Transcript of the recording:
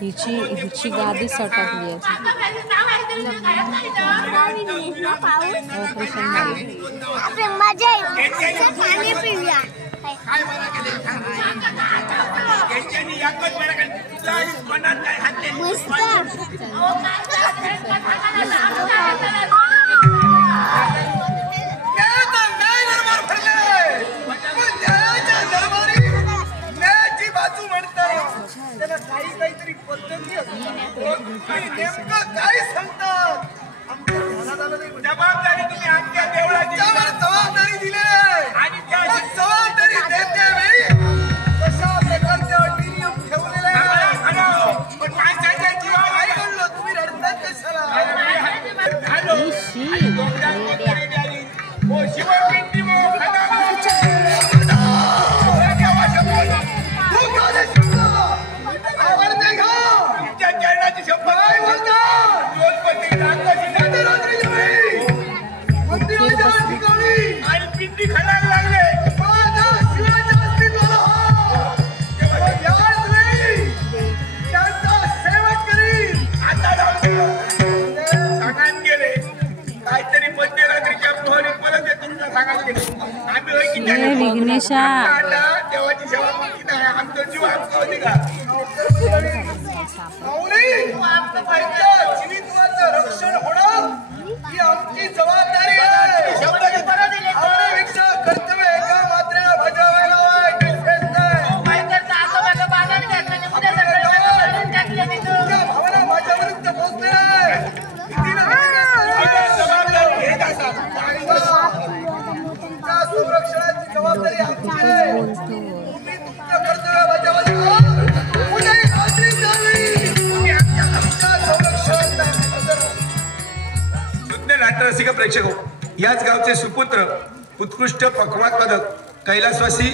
हिची गादी सटकली आहे. मजा येईल पाणी पिऊया. काहीतरी पद्धती काय सांगतात. जबाबदारी तुम्ही आमच्या देवळाची जबाबदारी दिली आणि त्या जबाबदारी देत्या वेळी कशा प्रकारचे अटी नियम ठेवलेले पण काय सांगायची काय घडलं तुम्ही रडतात कशाला. विघ्नेशा देवाची सेवा नाही आमचा जीव आमचा होती का जीवितवाचं रक्षण होणं ही आमची जबाबदारी आहे. कर्तव्य एका मात्रेला बजावायला भावना माझ्या विरुद्ध पोहोचलेल्या संरक्षणाची जबाबदारी आमची आहे. तुम्ही तुमचं कर्तव्य बजावलं नाट्यरसिक प्रेक्षक हो, याच गावचे सुपुत्र उत्कृष्ट पखवाजवादक कैलासवासी